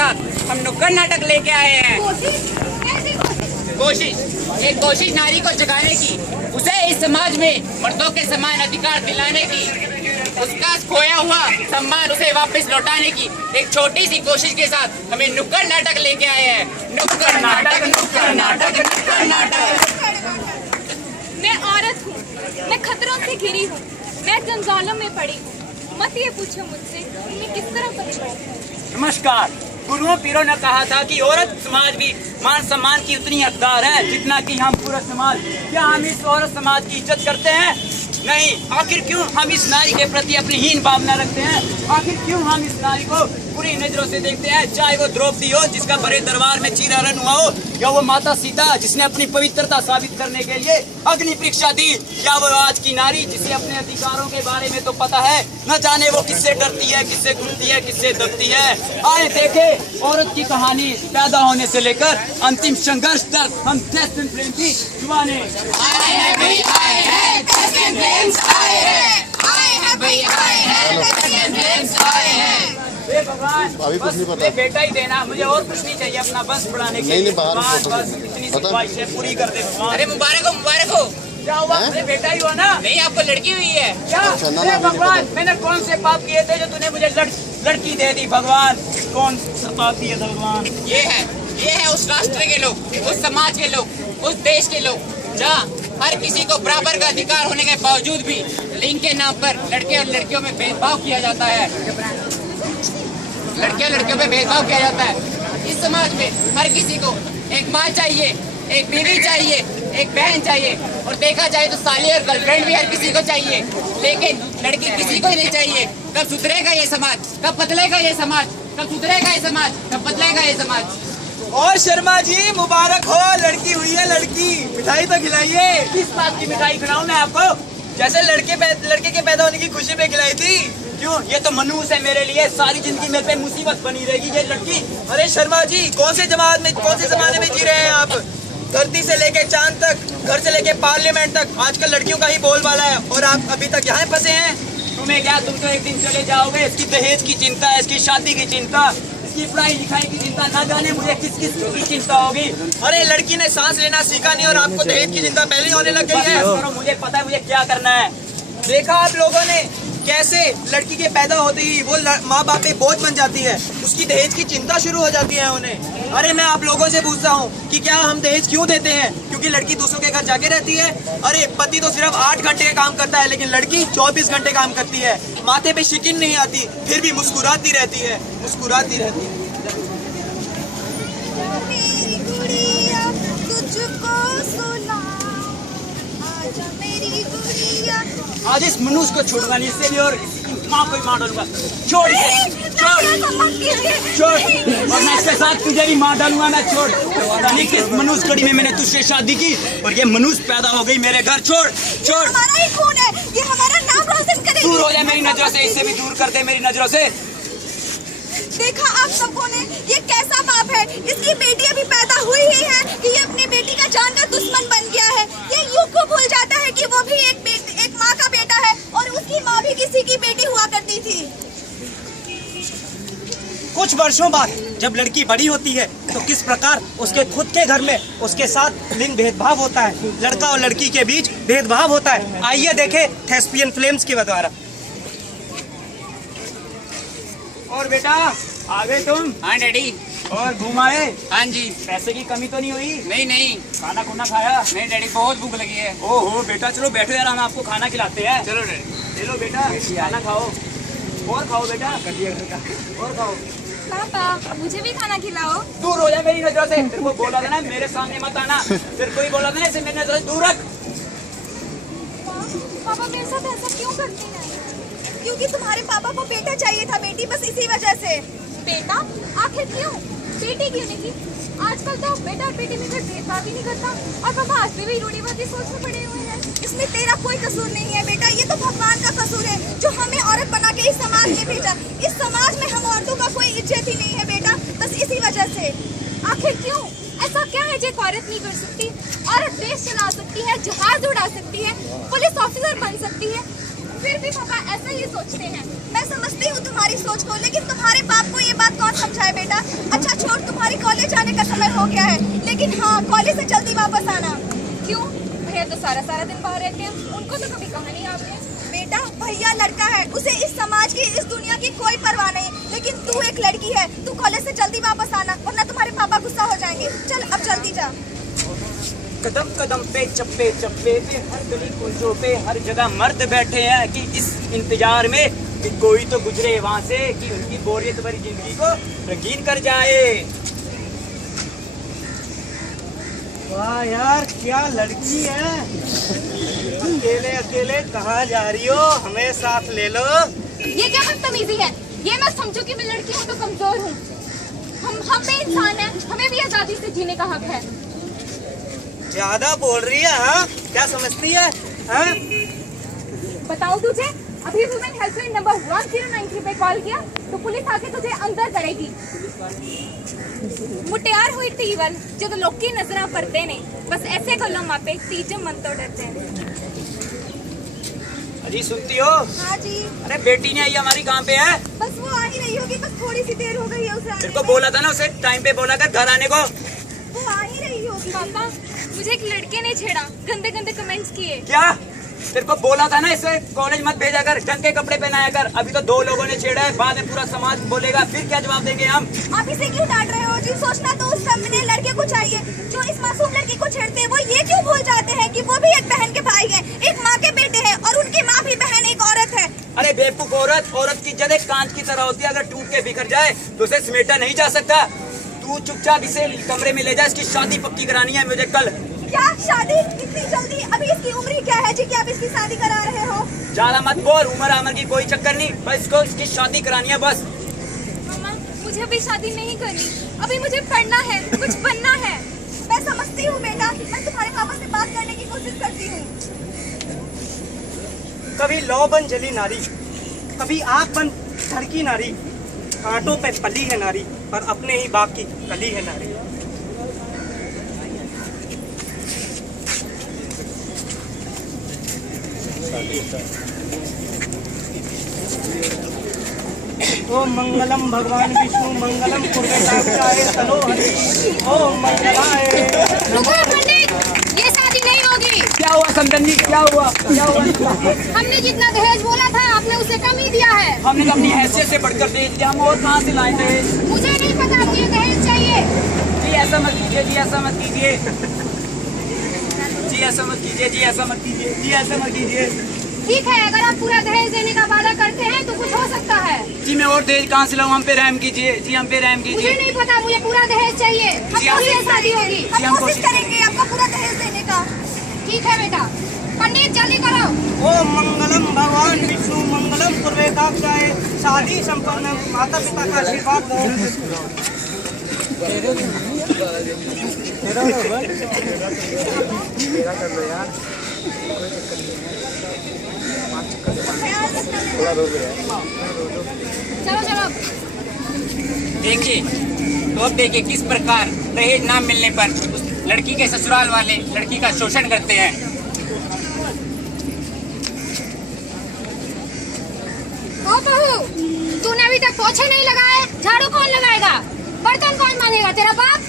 साथ हम नुक्कड़ नाटक लेके आए हैं। कोशिश नारी को जगाने की, उसे इस समाज में मर्दों के समान अधिकार दिलाने की, उसका खोया हुआ सम्मान उसे वापस लौटाने की एक छोटी सी कोशिश के साथ हमें नुक्कड़ नाटक लेके आए हैं। नुक्कड़ नाटक, नुक्कड़ नाटक, नुक्कड़ नाटक। मैं औरत हूँ, मैं खतरों से घिरी हूँ, मैं जंजालों में पड़ी हूँ। मत ये पूछो मुझसे मैं किस तरह बचूं। नमस्कार। गुरुओं पीरों ने कहा था कि औरत समाज भी मान सम्मान की उतनी हकदार है जितना कि हम पूरा समाज। क्या हम इस औरत समाज की इज्जत करते हैं? नहीं। आखिर क्यों हम इस नारी के प्रति अपनी हीन भावना रखते हैं? आखिर क्यों हम इस नारी को बुरी नजरों से देखते हैं? चाहे वो द्रौपदी हो जिसका बड़े दरबार में चीरहरण हुआ हो, या वो माता सीता जिसने अपनी पवित्रता साबित करने के लिए अग्नि परीक्षा दी, या वो आज की नारी जिसे अपने अधिकारों के बारे में तो पता है, न जाने वो किससे डरती है, किससे घुटती है, किससे दबती है। आए देखे औरत की कहानी पैदा होने से लेकर अंतिम संघर्ष तक हम टेस्ट एंड फ्लेम की जुबानें आए हैं भाई, आए हैं टेस्ट एंड फ्लेम्स, आए हैं भाई, आए हैं टेस्ट एंड फ्लेम्स, आए हैं। भगवान बस मुझे बेटा ही देना, मुझे और कुछ नहीं चाहिए अपना वंश बढ़ाने के लिए। भगवान बस इतनी सी ख्वाहिशें पूरी कर दे भगवान। अरे मुबारक हो, मुबारक हो। क्या हुआ? मुझे बेटा ही हुआ ना? नहीं, आपको लड़की हुई है। क्या? अरे भगवान मैंने कौन से पाप किए थे जो तूने मुझे लड़की दे दी? भगवान कौन सा पाप किया था भगवान? ये है उस राष्ट्र के लोग, उस समाज के लोग, उस देश के लोग जहाँ हर किसी को बराबर का अधिकार होने के बावजूद भी लिंग के नाम पर लड़के और लड़कियों में भेदभाव किया जाता है। लड़के और लड़कियों में भेदभाव किया जाता है। इस समाज में हर किसी को एक माँ चाहिए, एक बीवी चाहिए, एक बहन चाहिए, और देखा जाए तो साली और गर्लफ्रेंड भी हर किसी को चाहिए, लेकिन लड़की किसी को ही नहीं चाहिए। कब सुधरेगा ये समाज? कब बदलेगा ये समाज? कब सुधरेगा ये समाज? कब बदलेगा ये समाज? और शर्मा जी मुबारक हो, लड़की हुई है। लड़की मिठाई तो खिलाइए। किस बात की मिठाई खिलाऊं मैं आपको? जैसे लड़के के पैदा होने की खुशी पे खिलाई थी। क्यों? ये तो मनूस है मेरे लिए, सारी जिंदगी मेरे पे मुसीबत बनी रहेगी ये लड़की। अरे शर्मा जी कौन से जमाने में जी रहे हैं आप? धरती से लेके चांद तक, घर से लेके पार्लियामेंट तक आजकल लड़कियों का ही बोलबाला है, और आप अभी तक यहाँ फंसे हैं। तुम्हें क्या, तुम तो एक दिन चले जाओगे। इसकी दहेज की चिंता है, इसकी शादी की चिंता, इसकी पढ़ाई लिखाई की चिंता, ना जाने मुझे किस किस की चिंता होगी। अरे लड़की ने सांस लेना सीखा नहीं और आपको दहेज की चिंता पहले ही होने लग गई है। मुझे पता है मुझे क्या करना है। देखा आप लोगों ने कैसे लड़की के पैदा होते ही वो माँ बाप पे बोझ बन जाती है, उसकी दहेज की चिंता शुरू हो जाती है उन्हें। अरे मैं आप लोगों से पूछता हूँ कि क्या हम दहेज क्यों देते हैं? क्योंकि लड़की दूसरों के घर जाके रहती है। अरे पति तो सिर्फ 8 घंटे का काम करता है, लेकिन लड़की 24 घंटे काम करती है। माथे पे शिकन नहीं आती, फिर भी मुस्कुराती रहती है, मुस्कुराती रहती है। मेरी गुड़िया तुझको सुनाऊं, आजा मेरी गुड़िया। आज इस मनुष्य को छोड़ूंगा नहीं, इससे भी और माँ को ही मार डालूंगा। छोड़ वरना इसके साथ तुझे भी मार डालूंगा मैं। छोड़। पता नहीं किस मनुष्य कड़ी में मैंने तुझसे शादी की और ये मनुष्य पैदा हो गई मेरे घर। छोड़ छोड़। हमारा ही खून है, ये हमारा नाम रोशन करेगी। दूर हो जाए मेरी नजरों से, इससे भी दूर कर दे मेरी नजरों से। देखा आप सबको ने ये कैसा बाप है? इसकी बेटी अभी पैदा हुई ही है कि ये अपनी बेटी का जानदार दुश्मन बन गया है। ये यूं को भूल जाता है कि वो भी एक माँ का बेटा है और उसकी माँ भी किसी की बेटी हुआ करती थी। कुछ वर्षों बाद जब लड़की बड़ी होती है तो किस प्रकार उसके खुद के घर में उसके साथ लिंग भेदभाव होता है, लड़का और लड़की के बीच भेदभाव होता है। आइए देखें थेस्पियन फ्लेम्स के द्वारा। और बेटा आ गए तुम? हाँ डैडी। और घुमाए? हाँ जी। पैसे की कमी तो नहीं हुई? नहीं। खाना खुना खाया? नहीं डैडी, बहुत भूख लगी है। ओहो बेटा चलो बैठो यार, हम आपको खाना खिलाते हैं। चलो डैडी। चलो बेटा खाना खाओ। और खाओ बेटा, और खाओ। पापा मुझे भी खाना खिलाओ। दूर हो जाए मेरी नजरों से। तेरे को बोला था ना मेरे सामने मत आना। तेरे को ही बोला था ना इसे मेरी नजरों से दूर रख। पापा मेरे साथ ऐसा क्यों करती हैं? क्योंकि तुम्हारे पापा को बेटा चाहिए था बेटी, बस इसी वजह से। बेटा? आखिर क्यों? बेटी क्यों नहीं? आजकल तो बेटा और बेटी में कोई भेदभाव ही नहीं करता, और पापा आज भी रूढ़िवादी सोच में पड़े हुए हैं। इसमें तेरा कोई कसूर नहीं है बेटा, ये तो भगवान का कसूर है जो हमें औरत बना के इस समाज में भेजा। इस समाज में हम औरतों का कोई इज्जत ही नहीं है बेटा, बस इसी वजह से। आखिर क्यों? ऐसा क्या है जो एक औरत नहीं कर सकती? औरत देश चला सकती है, जहाज उड़ा सकती है, पुलिस ऑफिसर बन सकती है, फिर भी पापा ऐसा ही सोचते हैं। मैं समझती हूँ तुम्हारी सोच को, लेकिन तुम्हारे बाप को ये बात कौन समझाए बेटा? कॉलेज से जल्दी वापस आना। क्यों? भैया तो सारा सारा दिन बाहर रहते हैं, उनको तो कभी कहा नहीं आपने। बेटा भैया लड़का है, उसे इस समाज की इस दुनिया की कोई परवाह नहीं, लेकिन तू एक लड़की है, तू कॉलेज से जल्दी वापस आना वरना तुम्हारे पापा गुस्सा हो जाएंगे। चल अब जल्दी जा। कदम कदम पे चप्पे चप्पे पे हर गली कुंजों पे हर जगह मर्द बैठे हैं कि इस इंतजार में कि कोई तो गुजरे वहाँ से कि उनकी बोरियत भरी जिंदगी को रंगीन कर जाए। वाह यार, क्या लड़की है। अकेले अकेले कहाँ जा रही हो, हमें साथ ले लो। ये क्या बदतमीजी है? ये मत समझो कि मैं लड़की हूँ तो कमजोर हूँ। हम भी इंसान हैं, हमें भी आजादी से जीने का हक है। ज्यादा बोल रही है, हाँ? क्या समझती है, हाँ? बताऊं तुझे, अभी वुमेन हेल्पलाइन नंबर 1093 पे कॉल किया तो पुलिस आके तुझे अंदर करेगी। मुटियार हुई टीवन जो लोकी नजरा पड़ते ने, बस ऐसे गलों मापे तीजे मन तो डरते हैं। अजी सुनती हो? हाँ जी। अरे बेटी नहीं आई हमारी, कहाँ पे है? बस वो आ ही रही होगी, बस थोड़ी सी देर हो गई है उसे आने तेरे को में। बोला था ना उसे टाइम पे बोला कर घर आने को। वो आ ही रही होगी। पापा, मुझे एक लड़के ने छेड़ा, गंदे गंदे कमेंट्स किए। क्या? तेरे को बोला था ना इसे कॉलेज मत भेजा कर, ढंग के कपड़े पहनाया कर। अभी तो 2 लोगों ने छेड़ा है, बाद में पूरा समाज बोलेगा, फिर क्या जवाब देंगे हम? आप इसे क्यों डांट रहे हो जी? सोचना तो उस सामने लड़के को चाहिए जो इस मासूम लड़की को छेड़ते हैं। वो ये क्यों भूल जाते हैं कि वो भी एक बहन के भाई हैं, एक माँ के बेटे हैं और उनकी माँ भी बहन एक औरत है। अरे बेवकूफ औरत की इज्जत एक कांच की तरह होती है, अगर टूट के बिखर जाए तो उसे समेटा नहीं जा सकता। तू चुपचाप इसे कमरे में ले जा, इसकी शादी पक्की करानी है मुझे कल। क्या शादी इतनी जल्दी? अभी इसकी उम्र ही क्या है जी कि आप इसकी शादी करा रहे हो? ज्यादा मत बोल, उम्र आमर की कोई चक्कर नहीं, बस इसको इसकी शादी करानी है बस। मामा, मुझे अभी शादी नहीं करनी, अभी मुझे पढ़ना है, कुछ बनना है। मैं समझती हूँ बेटा, मैं तुम्हारे पापा से बात करने की कोशिश करती हूँ। कभी लौ बन जली नारी, कभी आग बन धड़की नारी, कांटों पे पली है नारी, पर अपने ही बाग की कली है नारी। ओम मंगलम भगवान विष्णु मंगलम कुर्वताय तनो हरि। ओम मंगलाय। रुको पंडित, ये शादी नहीं होगी। क्या हुआ समदन जी, क्या हुआ? हमने जितना दहेज बोला था आपने उसे कम ही दिया है। हमने तो अपनी हैसियत से बढ़कर दे दिया, हम और कहाँ से लाए थे? मुझे नहीं पता, मुझे दहेज चाहिए। जी ऐसा मत कीजिए, जी ऐसा मत कीजिए, जी ऐसा मत कीजिए, जी ऐसा मत कीजिए, जी ऐसा मत कीजिए। ठीक है, अगर आप पूरा दहेज देने का वादा करते हैं तो कुछ हो सकता है। जी मैं और दहेज कहाँ से लाऊं? हम पे रहम कीजिए जी, हम पे रहम मुझे कीजिए। नहीं पता, मुझे पूरा दहेज चाहिए। जी, अब कैसे शादी होगी? जी, हम हम कोशिश करेंगे आपको पूरा दहेज देने का। ठीक है बेटा, पंडित जल्दी करो। ओम मंगलम भगवान विष्णु मंगलम कुर्वताय। शादी संपन्न, माता पिता का आशीर्वाद हो। चलो चलो। देखिए तो अब देखिए किस प्रकार दहेज ना मिलने पर उस लड़की के ससुराल वाले लड़की का शोषण करते हैं। ओ बहू, तूने अभी तक पोछे नहीं लगाए, झाड़ू कौन लगाएगा? बर्तन कौन मांजेगा? तेरा बाप?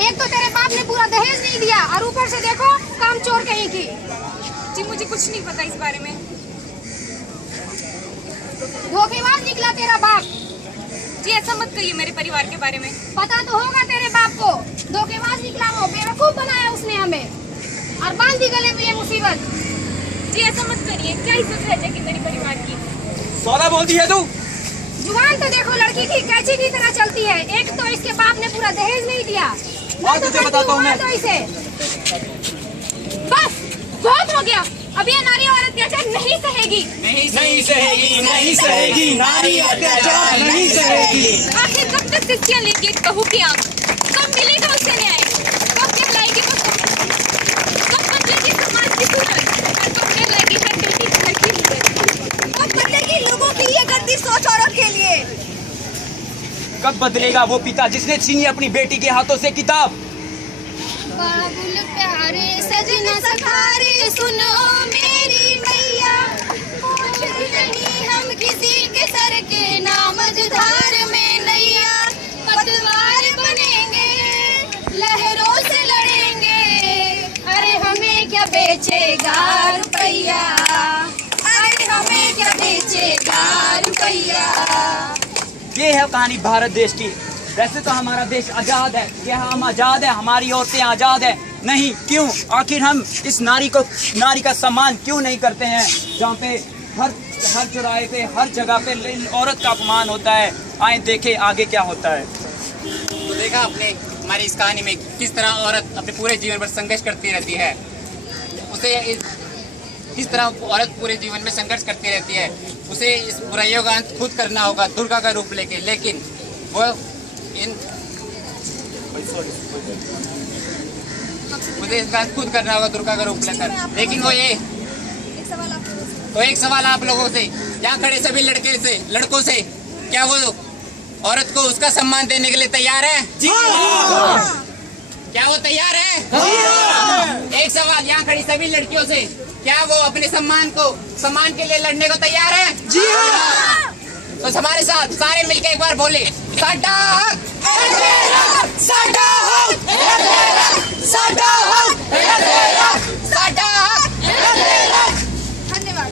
एक तो तेरे बाप ने पूरा दहेज नहीं दिया और ऊपर से देखो काम चोर कहीं की। जी मुझे कुछ नहीं पता इस बारे में। धोखेबाज निकला तेरा बाप। जी ऐसा मत कहिए मेरे परिवार के बारे में। पता तो होगा तेरे बाप को, धोखेबाज निकला वो, बेवकूफ बनाया उसने हमें और बांध दी गले में ये मुसीबत। जी ऐसा मत करिए, क्या इज्जत रह जाएगी मेरे परिवार की? सौदा बोलती है तू? जुबान तो देखो लड़की की कैची की तरह चलती है। एक तो इसके बाप ने पूरा दहेज नहीं दिया, और तुझे बताता हूँ मैं। तो इसे बस बहुत हो गया। अब ये नारी और अत्याचार नहीं सहेगी। नहीं सहेगी, नहीं सहेगी, नारी अत्याचार नहीं सहेगी। आखिर कब तक सिस्कियां लेगी बहू की आंख? कब मिलेगा उसे न्याय? कब कहलाएगी वो कब बदलेगी समाज की सूरत? और कब कहलाएगी हर बेटी घर की इज्जत? कब बदलेगी लोगों की ये गंदी सोच औरत के लिए? कब बदलेगा वो पिता जिसने छीनी अपनी बेटी के हाथों से किताब? बाबुल प्यारे सजना सखारे सुनो मेरी मैया, कुछ नहीं हम किसी के सर के नाम धार में नैया, पतवार बने ये है कहानी भारत देश की। वैसे तो हमारा देश आज़ाद है, क्या हम आज़ाद है? हमारी औरतें आज़ाद है? नहीं, क्यों? आखिर हम इस नारी का सम्मान क्यों नहीं करते हैं? जहाँ पे हर चौराहे पे, हर जगह पे औरत का अपमान होता है। आए देखें आगे क्या होता है। तो देखा आपने हमारी इस कहानी में किस तरह औरत अपने पूरे जीवन पर संघर्ष करती रहती है। किस तरह औरत पूरे जीवन में संघर्ष करती रहती है। उसे इस बुराइयों का अंत खुद करना होगा दुर्गा का रूप लेके, लेकिन वो मुझे इसका अंत खुद करना होगा दुर्गा का रूप लेकर। लेकिन वो ये एक सवाल आप लोगों से, यहाँ खड़े सभी लड़कों से, क्या वो औरत को उसका सम्मान देने के लिए तैयार है? जी क्या वो तैयार है? एक सवाल यहाँ खड़ी सभी लड़कियों से, क्या वो अपने सम्मान के लिए लड़ने को तैयार है? जी तो हमारे साथ सारे मिलकर एक बार बोले, साडा हक, साडा